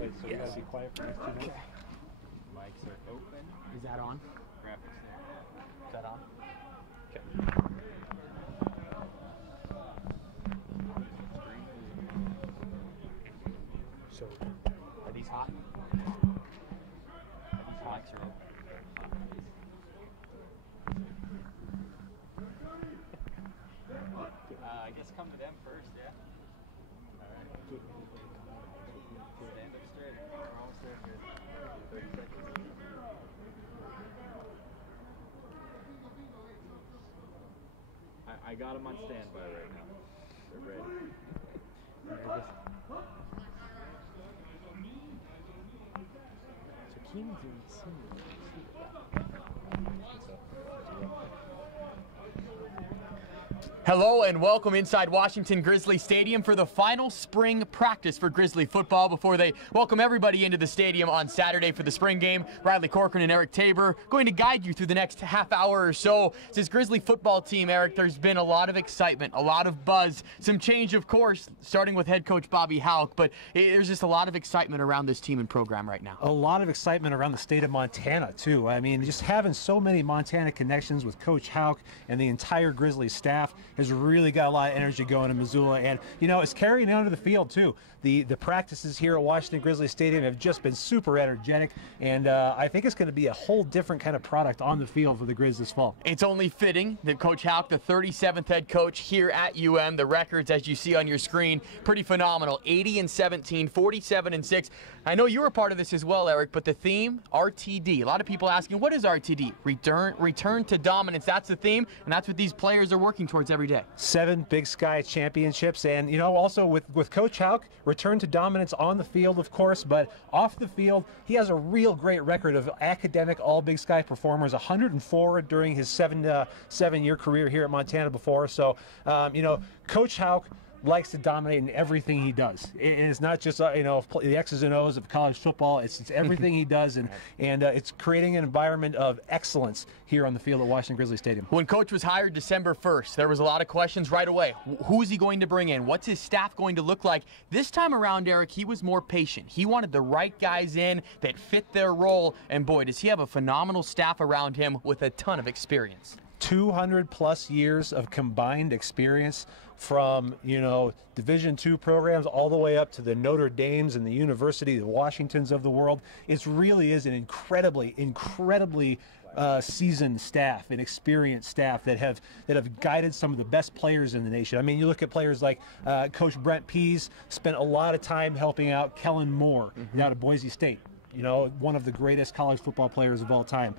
Wait, so you gotta be quiet for the next 2 minutes? Mics are open. Is that on? Graphics there. Is that on? Okay. So, are these hot? Mics are open. I guess come to them first, yeah? Alright. Stand up straight. We're almost there. Good. 30 seconds. I got them on standby right now. They're ready. So Keenan's in senior. Hello and welcome inside Washington-Grizzly Stadium for the final spring practice for Grizzly football before they welcome everybody into the stadium on Saturday for the spring game. Riley Corcoran and Eric Taber going to guide you through the next half hour or so. This Grizzly football team, Eric, there's been a lot of excitement, a lot of buzz, some change, of course, starting with head coach Bobby Houck, but there's just a lot of excitement around this team and program right now. A lot of excitement around the state of Montana, too. I mean, just having so many Montana connections with Coach Houck and the entire Grizzly staff has really got a lot of energy going in Missoula, and you know, it's carrying out to the field too. The practices here at Washington Grizzly Stadium have just been super energetic, and I think it's going to be a whole different kind of product on the field for the Grizz this fall. It's only fitting that Coach Houck, the 37th head coach here at UM, the records as you see on your screen, pretty phenomenal. 80-17, 47-6. I know you were part of this as well, Eric, but the theme, RTD. A lot of people asking, what is RTD? Return to dominance. That's the theme, and that's what these players are working towards every day. 7 Big Sky championships, and you know, also with Coach Houck, return to dominance on the field, of course, but off the field, he has a real great record of academic all Big Sky performers, 104 during his seven-year career here at Montana before. So, you know, Coach Houck likes to dominate in everything he does. It's not just you know, the X's and O's of college football. It's everything he does, and it's creating an environment of excellence here on the field at Washington Grizzly Stadium. When Coach was hired December 1st, there was a lot of questions right away. Who's he going to bring in? What's his staff going to look like? This time around, Eric, he was more patient. He wanted the right guys in that fit their role, and boy, does he have a phenomenal staff around him with a ton of experience. 200+ years of combined experience from, you know, Division II programs all the way up to the Notre Dames and the University, the Washingtons of the world. It really is an incredibly seasoned staff and experienced staff that have guided some of the best players in the nation. I mean, you look at players like Coach Brent Pease spent a lot of time helping out Kellen Moore out of Boise State. You know, one of the greatest college football players of all time.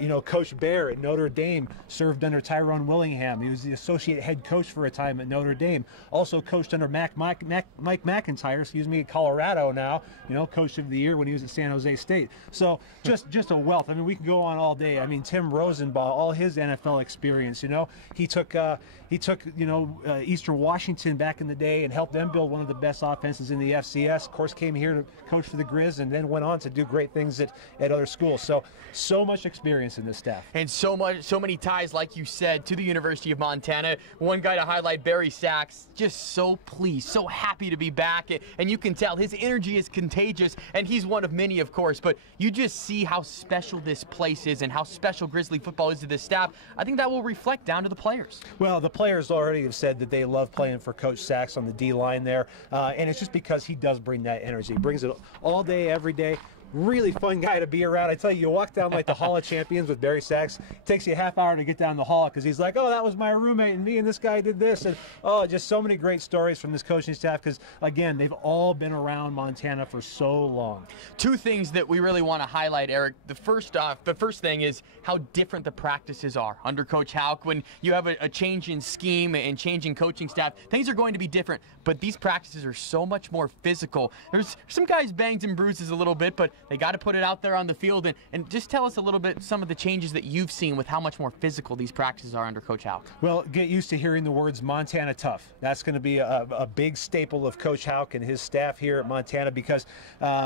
You know, Coach Bear at Notre Dame served under Tyrone Willingham. He was the associate head coach for a time at Notre Dame. Also coached under Mike McIntyre, at Colorado now. You know, coach of the year when he was at San Jose State. So just a wealth. I mean, we could go on all day. I mean, Tim Rosenbaugh, all his NFL experience. You know, he took you know, Eastern Washington back in the day and helped them build one of the best offenses in the FCS. Of course, came here to coach for the Griz and then went on to do great things at other schools. So much experience in this staff. And so many ties, like you said, to the University of Montana. One guy to highlight, Barry Sachs, just so pleased, so happy to be back. And you can tell his energy is contagious, and he's one of many, of course, but you just see how special this place is and how special Grizzly football is to this staff. I think that will reflect down to the players. Well, the players already have said that they love playing for Coach Sachs on the D-line there, and it's just because he does bring that energy. He brings it all day, every day. Really fun guy to be around. I tell you walk down like the Hall of Champions with Barry Sachs. It takes you a half hour to get down the hall because he's like, oh, that was my roommate and me and this guy did this. And oh, just so many great stories from this coaching staff because, again, they've all been around Montana for so long. 2 things that we really want to highlight, Eric. The first thing is how different the practices are under Coach Houck. When you have a change in scheme and change in coaching staff, things are going to be different. But these practices are so much more physical. There's some guys banged and bruises a little bit, but they got to put it out there on the field. And just tell us a little bit some of the changes that you've seen with how much more physical these practices are under Coach Houck. Well, get used to hearing the words Montana tough. That's going to be a big staple of Coach Houck and his staff here at Montana, because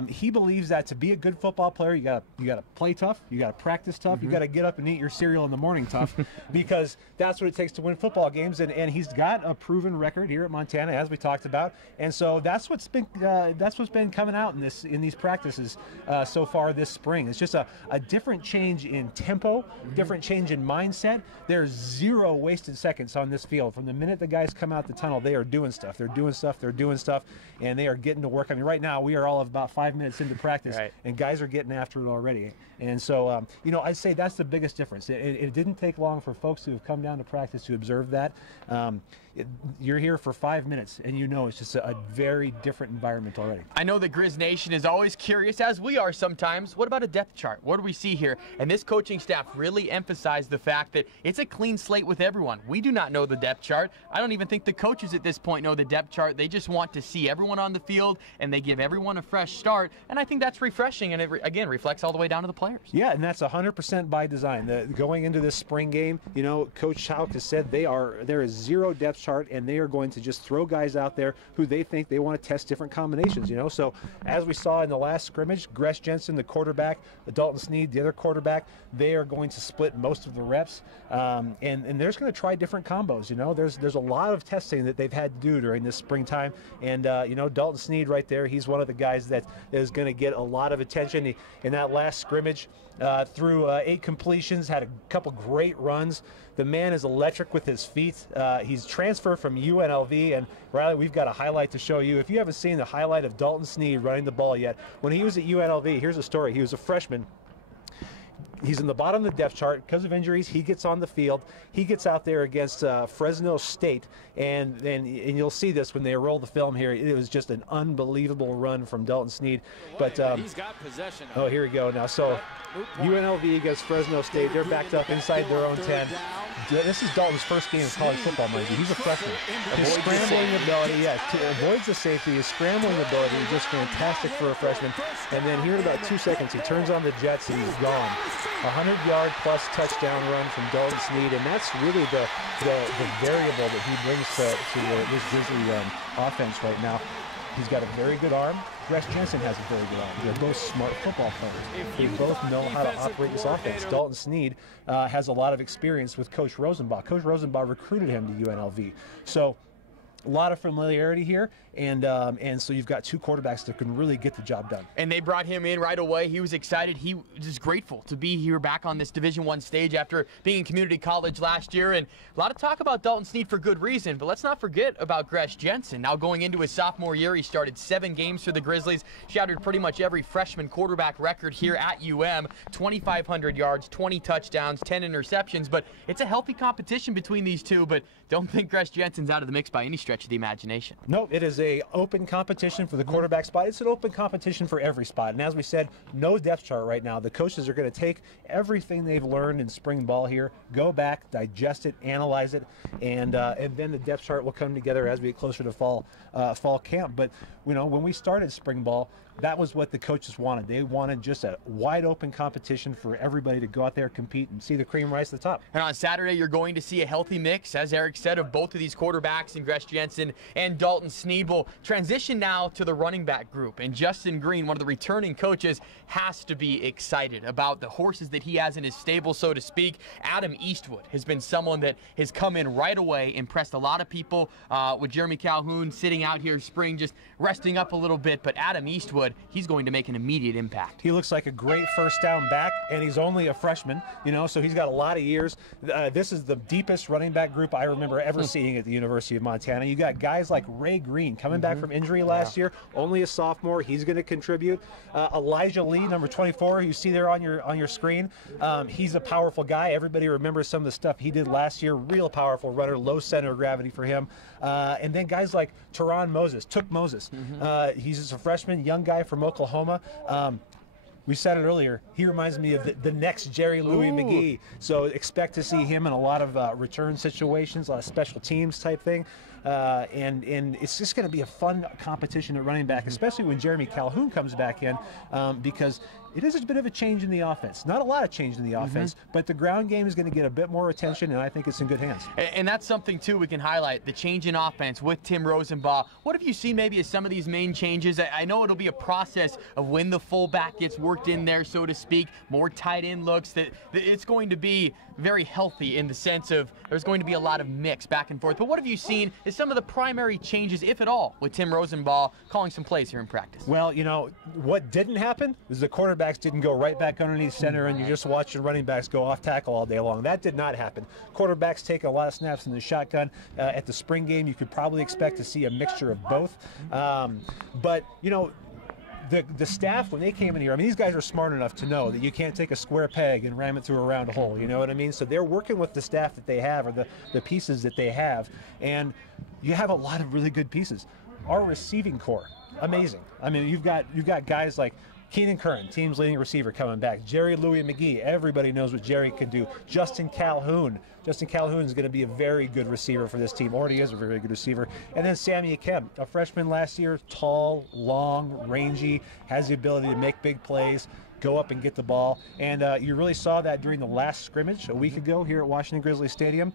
he believes that to be a good football player, you got to play tough, you got to practice tough, you got to get up and eat your cereal in the morning tough, because that's what it takes to win football games. And he's got a proven record here at Montana, as we talked about, and so that's what's been coming out in these practices so far this spring. It's just a different change in tempo, different change in mindset. There's 0 wasted seconds on this field. From the minute the guys come out the tunnel, they are doing stuff. They're doing stuff. They're doing stuff, and they are getting to work. I mean, right now we are all of about 5 minutes into practice, and guys are getting after it already. And so, I'd say that's the biggest difference. It didn't take long for folks who have come down to practice to observe that. You're here for 5 minutes, and it's just a very different environment already. I know that Griz Nation is always curious, as we are sometimes. What about a depth chart? What do we see here? And this coaching staff really emphasized the fact that it's a clean slate with everyone. We do not know the depth chart. I don't even think the coaches at this point know the depth chart. They just want to see everyone on the field, and they give everyone a fresh start. And I think that's refreshing, and it, again, reflects all the way down to the players. Yeah, and that's 100% by design. Going into this spring game, Coach Houck has said there is 0 depth chart, and they are going to just throw guys out there who they think they want to test different combinations. So as we saw in the last scrimmage, Griz Jensen, the quarterback, Dalton Sneed, the other quarterback, they are going to split most of the reps, and they're just going to try different combos. There's a lot of testing that they've had to do during this springtime, and Dalton Sneed right there, he's one of the guys that is going to get a lot of attention. In that last scrimmage, threw 8 completions, had a couple great runs. The man is electric with his feet. He's transferred from UNLV, and Riley, we've got a highlight to show you. If you haven't seen the highlight of Dalton Sneed running the ball yet, when he was at UNLV, here's a story. He was a freshman. He's in the bottom of the depth chart because of injuries. He gets on the field. He gets out there against Fresno State, and you'll see this when they roll the film here. It was just an unbelievable run from Dalton Sneed. But he's got possession. Oh, here we go now. So UNLV against Fresno State. They're backed up inside their own 10. This is Dalton's first game of college football, mind you. He's a freshman. His scrambling ability, avoids the safety. His scrambling ability is just fantastic for a freshman. And then here in about 2 seconds, he turns on the jets and he's gone. 100-yard plus touchdown run from Dalton Sneed, and that's really the variable that he brings to this Grizzly offense right now. He's got a very good arm. Griz Jensen has a very good arm. They're both smart football players. They both know how to operate this offense. Dalton Sneed has a lot of experience with Coach Rosenbaugh. Coach Rosenbaugh recruited him to UNLV. So a lot of familiarity here, and so you've got 2 quarterbacks that can really get the job done. And they brought him in right away. He was excited. He was just grateful to be here back on this Division I stage after being in community college last year. And a lot of talk about Dalton Sneed for good reason, but let's not forget about Griz Jensen. Now going into his sophomore year, he started 7 games for the Grizzlies, shattered pretty much every freshman quarterback record here at UM, 2,500 yards, 20 touchdowns, 10 interceptions. But it's a healthy competition between these two, but don't think Griz Jensen's out of the mix by any stretch of the imagination. No, it is a open competition for the quarterback spot. It's an open competition for every spot. And as we said, no depth chart right now. The coaches are going to take everything they've learned in spring ball here, go back, digest it, analyze it, and then the depth chart will come together as we get closer to fall camp. But when we started spring ball, that was what the coaches wanted. They wanted just a wide open competition for everybody to go out there, compete, and see the cream rise to the top. And on Saturday, you're going to see a healthy mix, as Eric said, of both of these quarterbacks in Griz Jensen and Dalton Sneed. Will transition now to the running back group. And Justin Green, one of the returning coaches, has to be excited about the horses that he has in his stable, so to speak. Adam Eastwood has been someone that has come in right away, impressed a lot of people with Jeremy Calhoun sitting out here spring, just resting up a little bit. But Adam Eastwood, he's going to make an immediate impact. He looks like a great first down back, and he's only a freshman, so he's got a lot of years. This is the deepest running back group I remember ever seeing at the University of Montana. You got guys like Ray Green coming back from injury last year, only a sophomore. He's going to contribute. Elijah Lee, number 24, you see there on your screen. He's a powerful guy. Everybody remembers some of the stuff he did last year. Real powerful runner, low center of gravity for him. And then guys like Took Moses. He's just a freshman, young guy from Oklahoma. We said it earlier, he reminds me of the next Jerry Louis McGee. So expect to see him in a lot of return situations, a lot of special teams type thing. and it's just going to be a fun competition at running back, especially when Jeremy Calhoun comes back in, because it is a bit of a change in the offense. Not a lot of change in the offense, but the ground game is going to get a bit more attention, and I think it's in good hands. And that's something, too, we can highlight, the change in offense with Tim Rosenbaugh. What have you seen maybe as some of these main changes? I know it'll be a process of when the fullback gets worked in there, so to speak, more tight end looks, that it's going to be very healthy in the sense of there's going to be a lot of mix back and forth. But what have you seen as some of the primary changes, if at all, with Tim Rosenbaugh calling some plays here in practice? Well, you know, what didn't happen is the quarterbacks didn't go right back underneath center and you're just watching running backs go off tackle all day long. That did not happen. Quarterbacks take a lot of snaps in the shotgun. At the spring game, you could probably expect to see a mixture of both. But, you know, the staff, when they came in here, I mean, these guys are smart enough to know that you can't take a square peg and ram it through a round hole, you know what I mean? So they're working with the staff that they have, or the pieces that they have, and you have a lot of really good pieces. Our receiving core, amazing. I mean, you've got guys like Keenan Curran, team's leading receiver, coming back. Jerry Louis McGee, everybody knows what Jerry can do. Justin Calhoun is going to be a very good receiver for this team. Already is a very good receiver. And then Sammy Akem, a freshman last year, tall, long, rangy, has the ability to make big plays, go up and get the ball. And you really saw that during the last scrimmage a week ago here at Washington-Grizzly Stadium.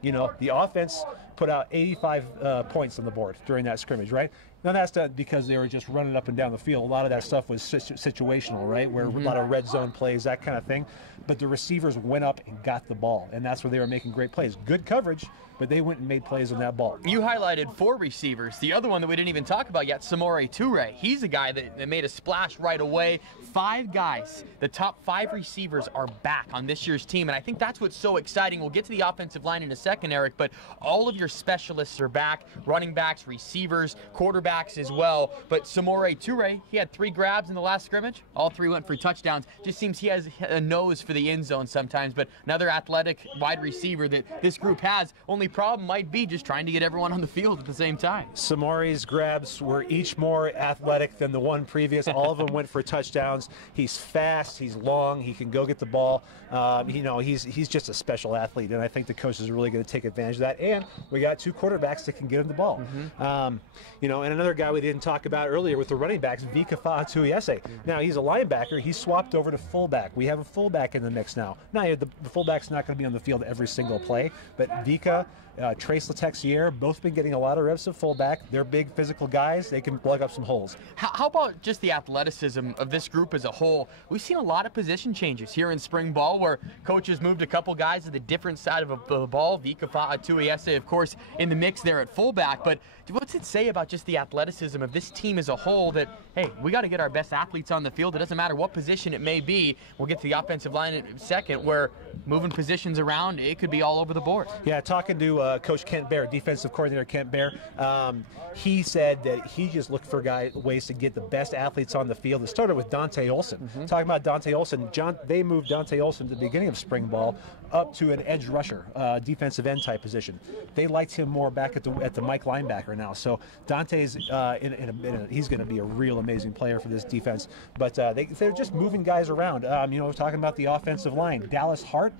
You know, the offense put out 85 points on the board during that scrimmage, right? Now, that's not because they were just running up and down the field. A lot of that stuff was situational, right, where a lot of red zone plays, that kind of thing. But the receivers went up and got the ball, and that's where they were making great plays. Good coverage, but they went and made plays on that ball. You highlighted 4 receivers. The other one that we didn't even talk about yet, Samori Toure. He's a guy that made a splash right away. 5 guys, the top 5 receivers are back on this year's team, and I think that's what's so exciting. We'll get to the offensive line in a second, Eric, but all of your specialists are back, running backs, receivers, quarterbacks as well. But Samori Toure, he had 3 grabs in the last scrimmage. All 3 went for touchdowns. Just seems he has a nose for the end zone sometimes, but another athletic wide receiver that this group has. Only problem might be just trying to get everyone on the field at the same time. Samori's grabs were each more athletic than the one previous. All of them went for touchdowns. He's fast, he's long, he can go get the ball. You know, he's just a special athlete, and I think the coaches are really going to take advantage of that. And we got 2 quarterbacks that can get him the ball. You know, and another guy we didn't talk about earlier with the running backs, Vika Fa'atuiese. Now, he's a linebacker. He's swapped over to fullback. We have a fullback in the mix now. Now, the fullback's not going to be on the field every single play, but Vika, Trace Letexier, both been getting a lot of reps at fullback. They're big physical guys. They can plug up some holes. How about just the athleticism of this group as a whole? We've seen a lot of position changes here in spring ball where coaches moved a couple guys to the different side of the ball. Vika Fa'atuiese, of course, in the mix there at fullback. But what's it say about just the athleticism of this team as a whole that, hey, we got to get our best athletes on the field. It doesn't matter what position it may be. We'll get to the offensive line in a second where moving positions around, it could be all over the board. Yeah, talking to Coach Kent Bear, defensive coordinator Kent Bear, he said that he just looked for ways to get the best athletes on the field. It started with Dante Olson. Talking about Dante Olson, they moved Dante Olson at the beginning of spring ball up to an edge rusher, defensive end type position. They liked him more back at the Mike linebacker now. So Dante's he's going to be a real amazing player for this defense. But they're just moving guys around. You know, we're talking about the offensive line. Dallas Hart,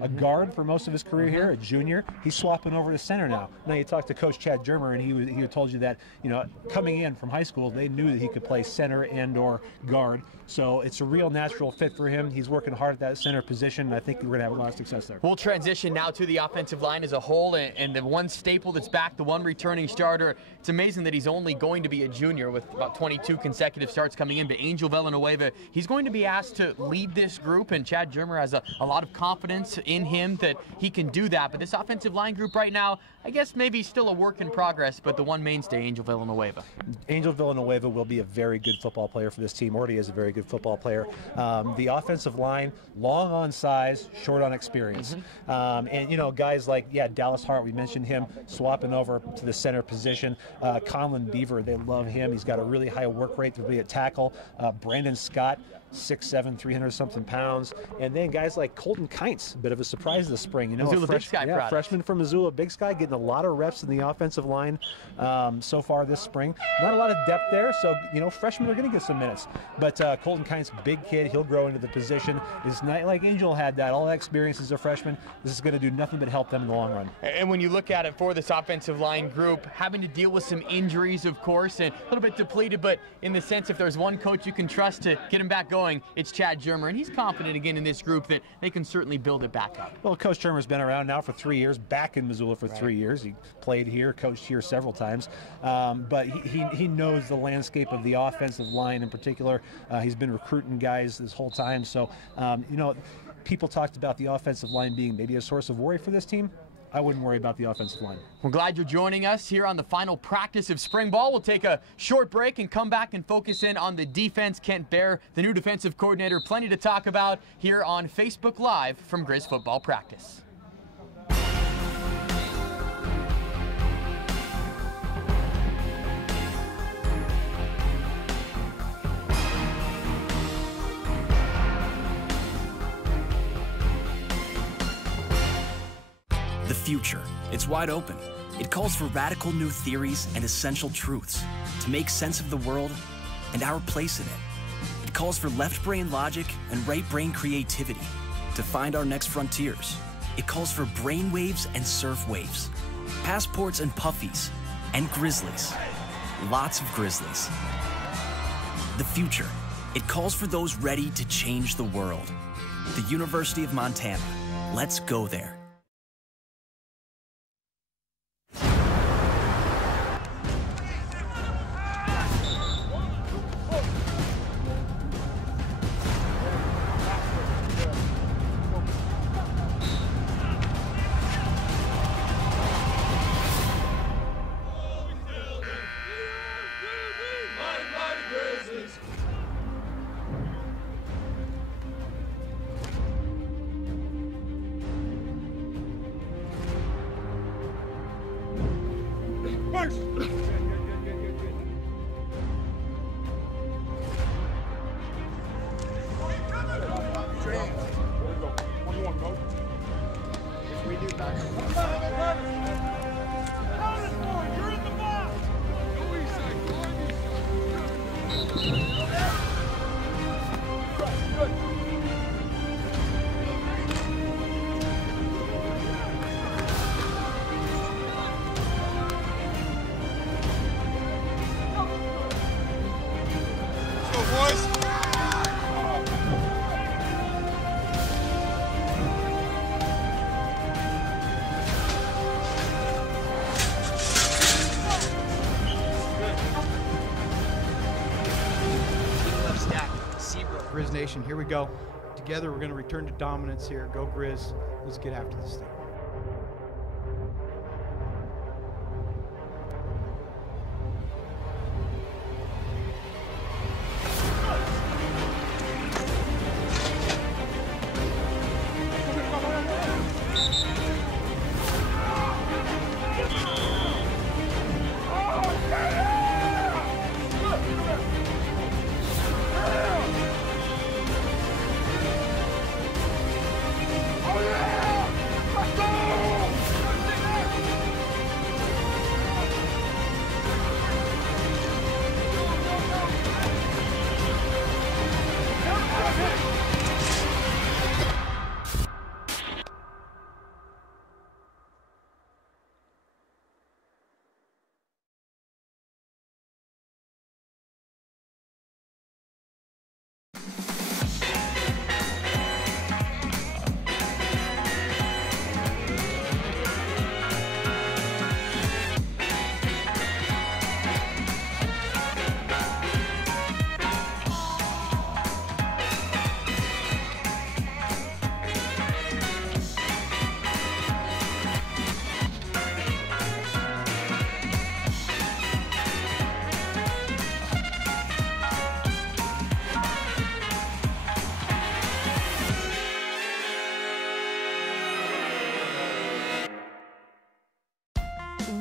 a guard for most of his career here, a junior. He's swapping over to center now. Now you talk to Coach Chad Germer, and he told you that, you know, coming in from high school, they knew that he could play center and or guard. So it's a real natural fit for him. He's working hard at that center position, and I think we're going to have a lot of success there. We'll transition now to the offensive line as a whole, and the one staple that's back, the one returning starter. It's amazing that he's only going to be a junior with about 22 consecutive starts coming in, but Angel Villanueva, he's going to be asked to lead this group, and Chad Germer has a lot of confidence in him that he can do that. But this offensive line group right now, I guess maybe still a work in progress, but the one mainstay, Angel Villanueva. Angel Villanueva will be a very good football player for this team. Already is a very good football player. The offensive line, long on size, short on experience. And, you know, guys like, Dallas Hart, we mentioned him, swapping over to the center position. Conlon Beaver, they love him. He's got a really high work rate to be at tackle. Brandon Scott, 6'7", 300-something pounds. And then guys like Colton Kintz, bit of a surprise this spring. You know, Missoula Big Sky product. Freshman from Missoula Big Sky getting a lot of reps in the offensive line so far this spring. Not a lot of depth there, so you know, freshmen are going to get some minutes. But Colton Kynes, big kid, he'll grow into the position. It's not like Angel had that, all that experience as a freshman. This is going to do nothing but help them in the long run. And when you look at it for this offensive line group, having to deal with some injuries, of course, and a little bit depleted, but in the sense, if there's one coach you can trust to get him back going, it's Chad Germer, and he's confident again in this group that they can certainly build it back up. Well, Coach Germer's been around now for 3 years, back in Missoula for 3 years. He played here, coached here several times, but he knows the landscape of the offensive line in particular. He's been recruiting guys this whole time, so you know, people talked about the offensive line being maybe a source of worry for this team. I wouldn't worry about the offensive line. We're glad you're joining us here on the final practice of spring ball. We'll take a short break and come back and focus in on the defense. Kent Baer, the new defensive coordinator, plenty to talk about here on Facebook Live from Griz football practice. The future, it's wide open. It calls for radical new theories and essential truths to make sense of the world and our place in it. It calls for left brain logic and right brain creativity to find our next frontiers. It calls for brain waves and surf waves, passports and puffies, and grizzlies. Lots of grizzlies. The future, it calls for those ready to change the world. The University of Montana. Let's go there. Griz Nation, here we go. Together we're going to return to dominance here. Go Griz. Let's get after this thing.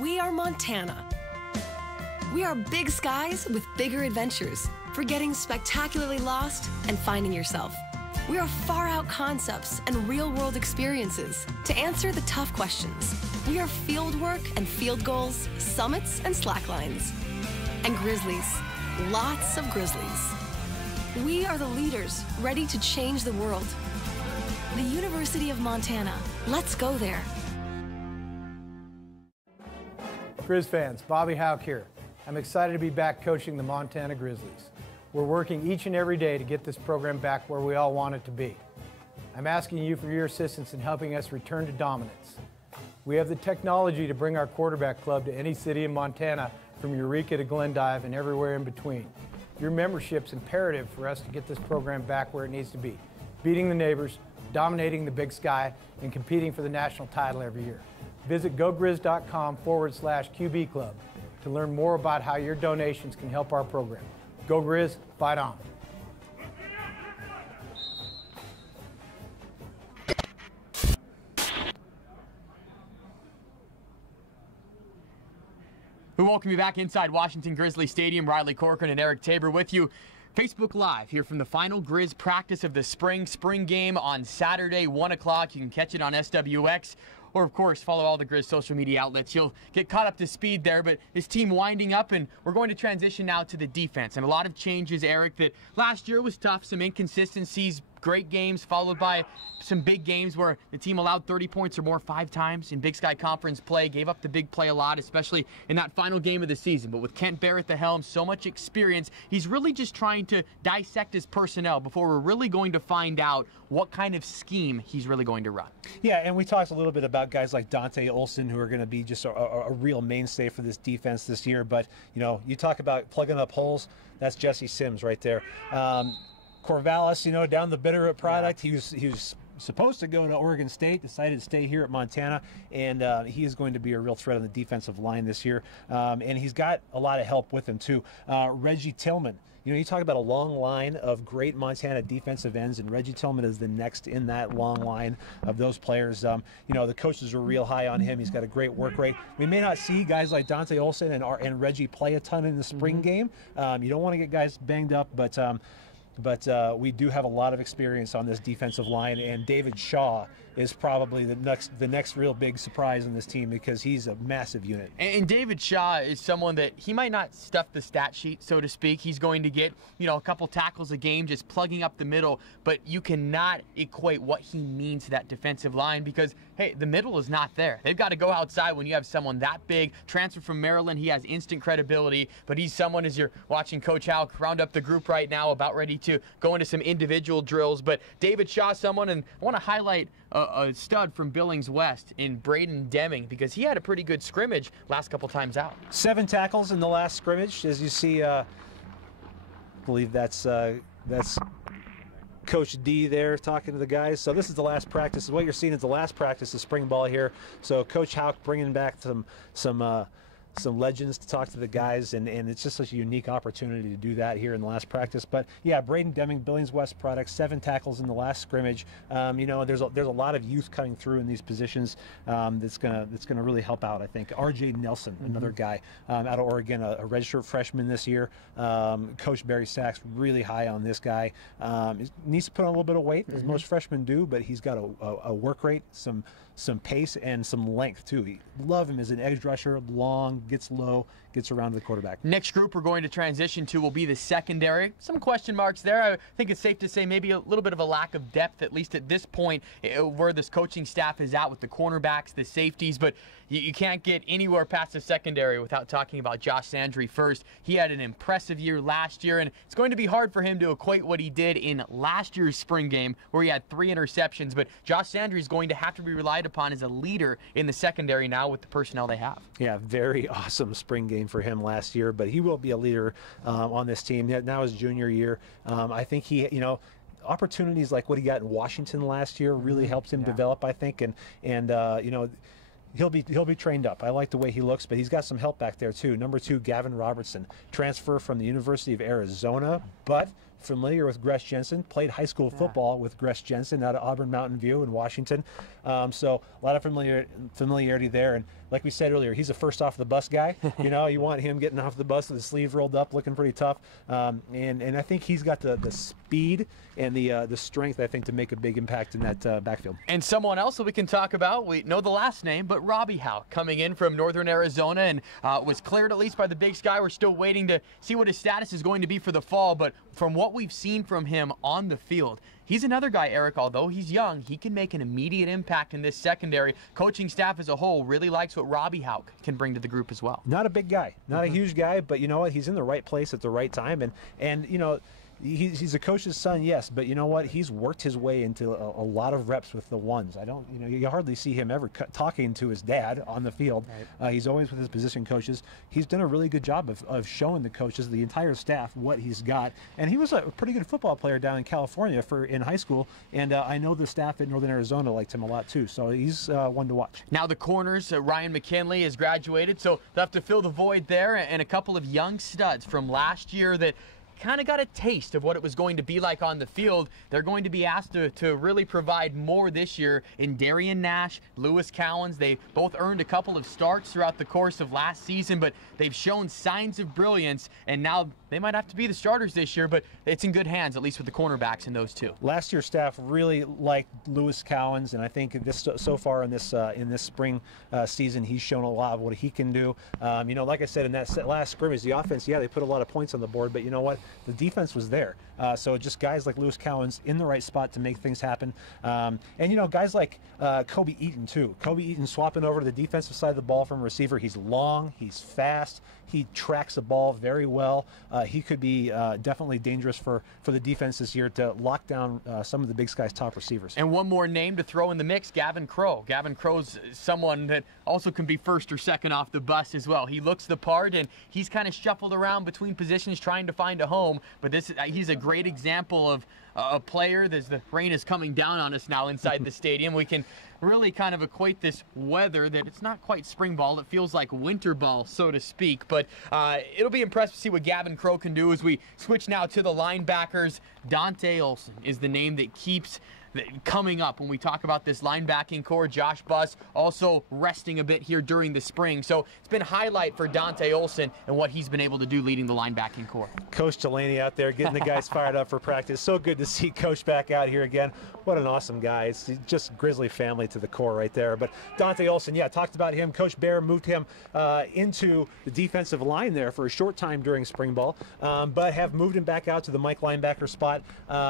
We are Montana. We are big skies with bigger adventures for getting spectacularly lost and finding yourself. We are far-out concepts and real-world experiences to answer the tough questions. We are field work and field goals, summits and slacklines. And Grizzlies, lots of Grizzlies. We are the leaders ready to change the world. The University of Montana. Let's go there. Griz fans, Bobby Houck here. I'm excited to be back coaching the Montana Grizzlies. We're working each and every day to get this program back where we all want it to be. I'm asking you for your assistance in helping us return to dominance. We have the technology to bring our quarterback club to any city in Montana, from Eureka to Glendive and everywhere in between. Your membership's imperative for us to get this program back where it needs to be, beating the neighbors, dominating the Big Sky, and competing for the national title every year. Visit gogriz.com/QB Club to learn more about how your donations can help our program. Go Griz, fight on. We welcome you back inside Washington-Grizzly Stadium. Riley Corcoran and Eric Taber with you. Facebook Live here from the final Griz practice of the spring game on Saturday, 1 o'clock. You can catch it on SWX. Or, of course, follow all the Griz social media outlets. You'll get caught up to speed there, but this team winding up, and we're going to transition now to the defense. And a lot of changes, Eric, that last year was tough, some inconsistencies, great games followed by some big games where the team allowed 30 points or more 5 times in Big Sky Conference play, gave up the big play a lot, especially in that final game of the season. But with Kent Bear at the helm, so much experience, he's really just trying to dissect his personnel before we're really going to find out what kind of scheme he's really going to run. Yeah, and we talked a little bit about guys like Dante Olson, who are going to be just a real mainstay for this defense this year. But, you know, you talk about plugging up holes, that's Jesse Sims right there. Corvallis, you know, down the Bitterroot product, he was supposed to go to Oregon State, decided to stay here at Montana, and he is going to be a real threat on the defensive line this year. And he's got a lot of help with him, too. Reggie Tillman. You know, you talk about a long line of great Montana defensive ends, and Reggie Tillman is the next in that long line of those players. You know, the coaches are real high on him. He's got a great work rate. We may not see guys like Dante Olson and Reggie play a ton in the spring game. You don't want to get guys banged up, but we do have a lot of experience on this defensive line, and David Shaw is probably the next real big surprise in this team because he's a massive unit. And David Shaw is someone that he might not stuff the stat sheet, so to speak. He's going to get, you know, a couple tackles a game, just plugging up the middle, but you cannot equate what he means to that defensive line because, hey, the middle is not there. They've got to go outside when you have someone that big. Transferred from Maryland, he has instant credibility, but he's someone, as you're watching Coach Houck round up the group right now, about ready to go into some individual drills. But David Shaw, someone, and I want to highlight a stud from Billings West in Braden Deming because he had a pretty good scrimmage last couple times out. 7 tackles in the last scrimmage, as you see. I believe that's Coach D there talking to the guys. So this is the last practice. What you're seeing is the last practice of spring ball here. So Coach Houck bringing back some legends to talk to the guys, and it's just such a unique opportunity to do that here in the last practice. But yeah, Braden Deming, Billings West product, 7 tackles in the last scrimmage. You know, there's a lot of youth coming through in these positions that's gonna really help out, I think. R.J. Nelson, another guy out of Oregon, a redshirt freshman this year. Coach Barry Sachs really high on this guy. Needs to put on a little bit of weight, as most freshmen do, but he's got a work rate, some pace, and some length too. Love him as an edge rusher, long, gets low, gets around to the quarterback. Next group we're going to transition to will be the secondary. Some question marks there. I think it's safe to say maybe a little bit of a lack of depth, at least at this point, where this coaching staff is at with the cornerbacks, the safeties, but you can't get anywhere past the secondary without talking about Josh Sandry first. He had an impressive year last year, and it's going to be hard for him to equate what he did in last year's spring game where he had 3 interceptions, but Josh Sandry is going to have to be relied upon as a leader in the secondary now with the personnel they have. Yeah, very awesome spring game for him last year, but he will be a leader on this team. Now his junior year. I think he, you know, opportunities like what he got in Washington last year really helped him develop, I think, and you know, he'll be trained up. I like the way he looks, but he's got some help back there too. Number 2, Gavin Robertson, transfer from the University of Arizona, but familiar with Gress Jensen, played high school football with Gress Jensen out of Auburn Mountain View in Washington. So a lot of familiarity there. And like we said earlier, he's a first off the bus guy. You know, you want him getting off the bus with his sleeves rolled up, looking pretty tough. And I think he's got the speed and the strength, I think, to make a big impact in that backfield. And someone else that we can talk about, we know the last name, but Robbie Howe, coming in from Northern Arizona and was cleared at least by the Big Sky. We're still waiting to see what his status is going to be for the fall, but from what we've seen from him on the field, he's another guy, Eric, although he's young, he can make an immediate impact in this secondary. Coaching staff as a whole really likes what Robbie Howe can bring to the group as well. Not a big guy, not a huge guy, but you know what? He's in the right place at the right time. And you know, he's a coach's son, yes, but you know what? He's worked his way into a lot of reps with the ones. You hardly see him ever talking to his dad on the field. Right. He's always with his position coaches. He's done a really good job of showing the coaches, the entire staff, what he's got. And he was a pretty good football player down in California in high school. And I know the staff at Northern Arizona liked him a lot too. So he's one to watch. Now the corners, Ryan McKinley has graduated, so they'll have to fill the void there. And a couple of young studs from last year that kind of got a taste of what it was going to be like on the field. They're going to be asked to really provide more this year in Darian Nash, Lewis Cowens. They both earned a couple of starts throughout the course of last season, but they've shown signs of brilliance, and now they might have to be the starters this year, but it's in good hands, at least with the cornerbacks in those two. Last year's staff really liked Lewis Cowens, and I think so far in this spring season, he's shown a lot of what he can do. You know, like I said, in that last scrimmage, the offense, yeah, they put a lot of points on the board, but you know what? The defense was there. So just guys like Lewis Cowens in the right spot to make things happen. And, you know, guys like Kobe Eaton, too. Kobe Eaton swapping over to the defensive side of the ball from receiver. He's long, he's fast, he tracks the ball very well. He could be definitely dangerous for the defense this year to lock down some of the Big Sky's top receivers. And one more name to throw in the mix, Gavin Crow. Gavin Crow's someone that also can be first or second off the bus as well. He looks the part, and he's kind of shuffled around between positions trying to find a home, but he's a great example of a player. As the rain is coming down on us now inside the stadium, we can really kind of equate this weather that it's not quite spring ball. It feels like winter ball, so to speak. But it'll be impressive to see what Gavin Crow can do as we switch now to the linebackers. Dante Olson is the name that keeps coming up when we talk about this linebacking core. Josh Buss also resting a bit here during the spring. So it's been a highlight for Dante Olson and what he's been able to do leading the linebacking core. Coach Delaney out there getting the guys fired up for practice. So good to see Coach back out here again. What an awesome guy. It's just Grizzly family to the core right there. But Dante Olson, yeah, talked about him. Coach Bear moved him into the defensive line there for a short time during spring ball, but have moved him back out to the Mike linebacker spot.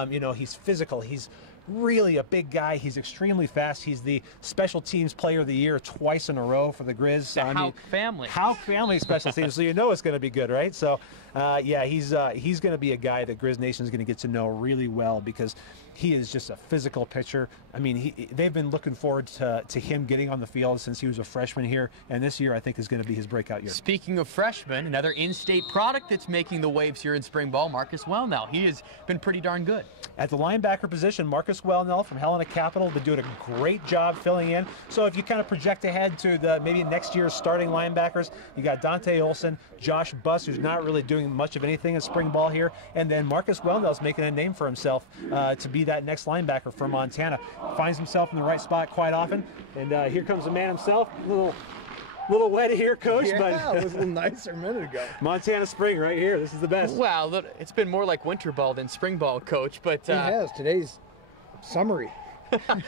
You know, he's physical. He's really a big guy. He's extremely fast. He's the special teams player of the year twice in a row for the Griz. The Houck family. Houck family special teams, so you know it's going to be good, right? So, yeah, he's going to be a guy that Griz Nation is going to get to know really well because he is just a physical pitcher. I mean, they've been looking forward to him getting on the field since he was a freshman here, and this year I think is going to be his breakout year. Speaking of freshmen, another in-state product that's making the waves here in spring ball, Marcus Wellnell. He has been pretty darn good. At the linebacker position, Marcus Wellnell from Helena Capital been doing a great job filling in. So if you kind of project ahead to maybe next year's starting linebackers, you got Dante Olson, Josh Buss, who's not really doing much of anything in spring ball here, and then Marcus Wellnell's making a name for himself to be that next linebacker from Montana. Finds himself in the right spot quite often, and here comes the man himself. Little wet here, Coach, yeah, but it was a little nicer a minute ago. Montana spring right here. This is the best. Well, it's been more like winter ball than spring ball, Coach, but it has. Today's summery.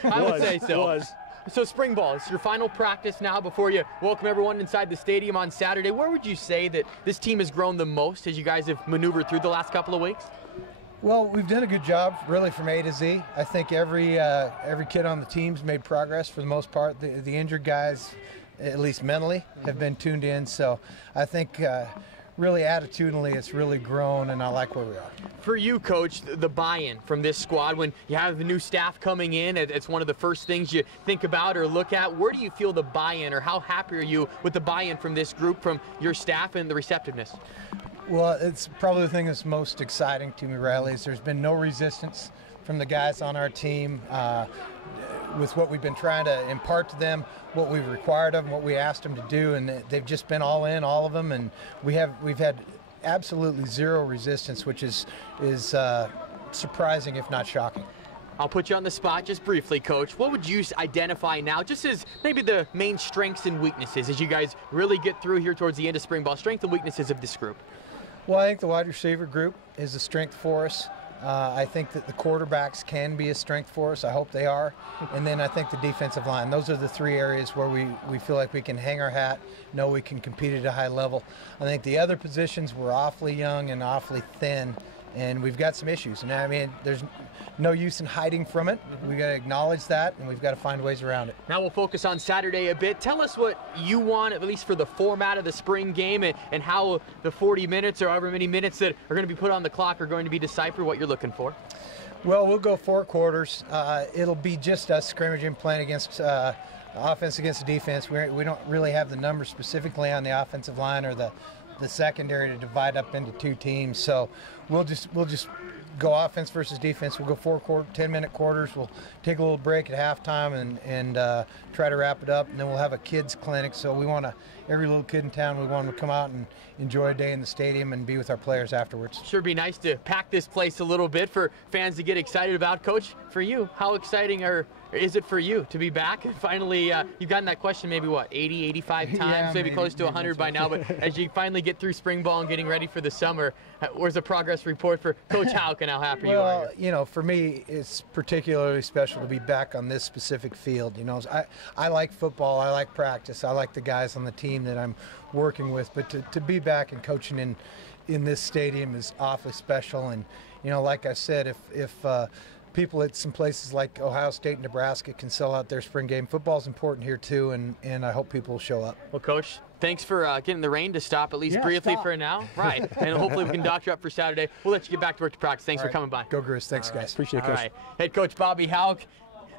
I would say so. So spring ball, it's your final practice now before you welcome everyone inside the stadium on Saturday. Where would you say that this team has grown the most as you guys have maneuvered through the last couple of weeks? Well, we've done a good job, really, from A to Z. I think every kid on the team's made progress for the most part. The injured guys, at least mentally, have been tuned in. So I think really attitudinally it's really grown, and I like where we are. For you, Coach, the buy-in from this squad, when you have the new staff coming in, it's one of the first things you think about or look at. Where do you feel the buy-in, or how happy are you with the buy-in from this group, from your staff, and the receptiveness? Well, it's probably the thing that's most exciting to me, Riley, is there's been no resistance from the guys on our team with what we've been trying to impart to them, what we've required of them, what we asked them to do, and they've just been all in, all of them, and we've had absolutely zero resistance, which is surprising, if not shocking. I'll put you on the spot just briefly, Coach. What would you identify now, just as maybe the main strengths and weaknesses as you guys really get through here towards the end of spring ball, strengths and weaknesses of this group? Well, I think the wide receiver group is a strength for us. I think that the quarterbacks can be a strength for us. I hope they are. And then I think the defensive line. Those are the three areas where we feel like we can hang our hat, know we can compete at a high level. I think the other positions we're awfully young and awfully thin, and we've got some issues. And I mean, there's no use in hiding from it. We've got to acknowledge that, and we've got to find ways around it. Now we'll focus on Saturday a bit. Tell us what you want, at least for the format of the spring game, and how the 40 minutes or however many minutes that are going to be put on the clock are going to be deciphered, what you're looking for. Well, we'll go 4 quarters. It'll be just us scrimmaging, playing against offense against the defense. We don't really have the numbers specifically on the offensive line or the secondary to divide up into 2 teams. So we'll just go offense versus defense. We'll go 4 10-minute quarters. We'll take a little break at halftime and try to wrap it up. And then we'll have a kids clinic. So we want every little kid in town, we want them to come out and enjoy a day in the stadium and be with our players afterwards. Sure be nice to pack this place a little bit for fans to get excited about. Coach, for you, how exciting is it for you to be back? Finally, you've gotten that question maybe, what, 80, 85 times, Yeah, maybe close to 100 by now. But as you finally get through spring ball and getting ready for the summer, where's the progress report for Coach Houck and how happy you are? Well, you know, for me, it's particularly special to be back on this specific field. You know, I like football. I like practice. I like the guys on the team that I'm working with. But to be back and coaching in this stadium is awfully special. And, you know, like I said, if people at some places like Ohio State and Nebraska can sell out their spring game, football's important here too, and I hope people will show up. Well, Coach, thanks for getting the rain to stop, at least briefly for now. Right, and hopefully we can doctor up for Saturday. We'll let you get back to work to practice. Thanks for coming by. Go Griz. Thanks, guys. Appreciate it, Coach. All right. Head Coach Bobby Houck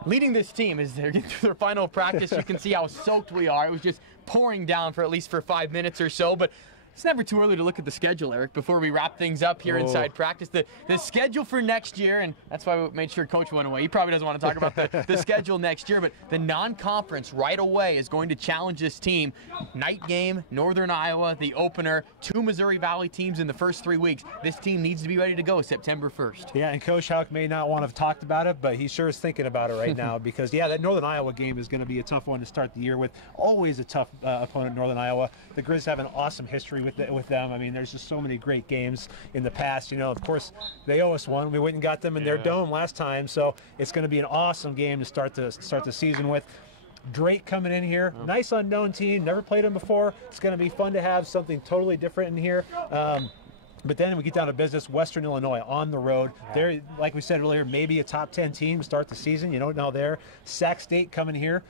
leading this team as they're getting through their final practice. You can see how soaked we are. It was just pouring down for at least 5 minutes or so, but it's never too early to look at the schedule, Eric, before we wrap things up here inside practice. The schedule for next year, and that's why we made sure Coach went away. He probably doesn't want to talk about the schedule next year, but the non-conference right away is going to challenge this team. Night game, Northern Iowa, the opener, 2 Missouri Valley teams in the first 3 weeks. This team needs to be ready to go September 1st. Yeah, and Coach Houck may not want to have talked about it, but he sure is thinking about it right now because, yeah, that Northern Iowa game is going to be a tough one to start the year with. Always a tough opponent, Northern Iowa. The Griz have an awesome history with them. I mean, there's just so many great games in the past. You know, of course, they owe us one. We went and got them in their dome last time, so it's going to be an awesome game to start the season with. Drake coming in here, nice unknown team, never played them before. It's going to be fun to have something totally different in here. But then we get down to business, Western Illinois on the road. They're, like we said earlier, maybe a top 10 team to start the season. You don't know there. Sac State coming here.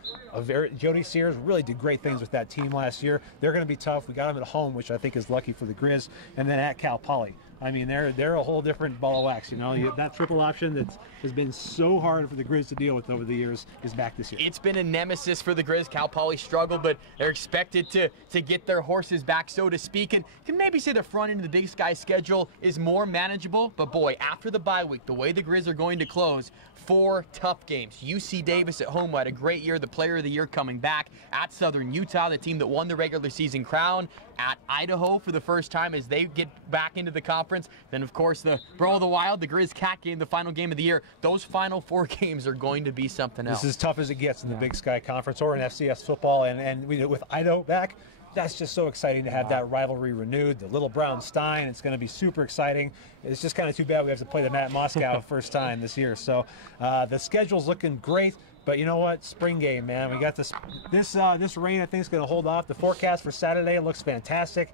Jody Sears really did great things with that team last year. They're going to be tough. We got them at home, which I think is lucky for the Griz. And then at Cal Poly. I mean, they're a whole different ball of wax. You know, that triple option that has been so hard for the Griz to deal with over the years is back this year. It's been a nemesis for the Griz. Cal Poly struggled, but they're expected to get their horses back, so to speak. And can maybe say the front end of the Big Sky schedule is more manageable. But boy, after the bye week, the way the Griz are going to close, 4 tough games. UC Davis at home, who had a great year, the Player of the Year coming back. At Southern Utah, the team that won the regular season crown. At Idaho for the first time as they get back into the conference. Then, of course, the Brawl of the Wild, the Griz Cat game, the final game of the year. Those final 4 games are going to be something else. This is as tough as it gets in the Big Sky Conference or in FCS football. And with Idaho back, that's just so exciting to have that rivalry renewed. The Little Brown Stein, it's going to be super exciting. It's just kind of too bad we have to play the Matt Moscow first time this year. So the schedule's looking great. But you know what? Spring game, man. We got this rain, I think, is going to hold off. The forecast for Saturday looks fantastic.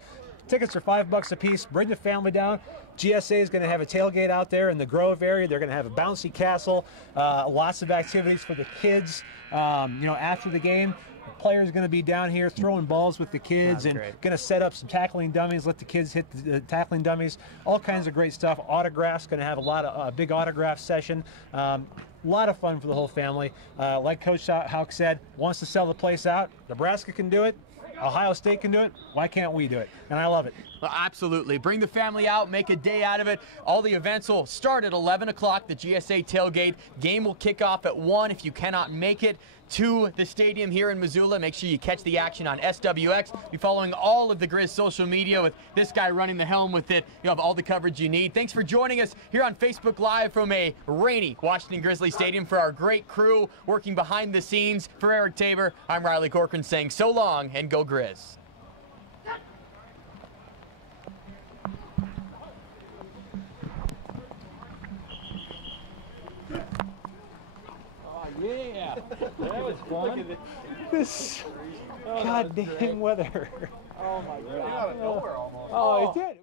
Tickets are $5 a piece. Bring the family down. GSA is going to have a tailgate out there in the Grove area. They're going to have a bouncy castle. Lots of activities for the kids. You know, after the game, the players are going to be down here throwing balls with the kids and going to set up some tackling dummies, let the kids hit the tackling dummies. All kinds of great stuff. Autographs, going to have a lot of big autograph session. A lot of fun for the whole family. Like Coach Houck said, wants to sell the place out. Nebraska can do it. Ohio State can do it. Why can't we do it? And I love it. Well, absolutely. Bring the family out, make a day out of it. All the events will start at 11 o'clock, the GSA tailgate. Game will kick off at 1 if you cannot make it to the stadium here in Missoula. Make sure you catch the action on SWX. Be following all of the Griz social media with this guy running the helm with it. You'll have all the coverage you need. Thanks for joining us here on Facebook Live from a rainy Washington-Grizzly Stadium. For our great crew working behind the scenes, for Eric Taber, I'm Riley Corcoran saying so long and go Griz. That was fun. This goddamn weather. Oh my God. Oh, it did.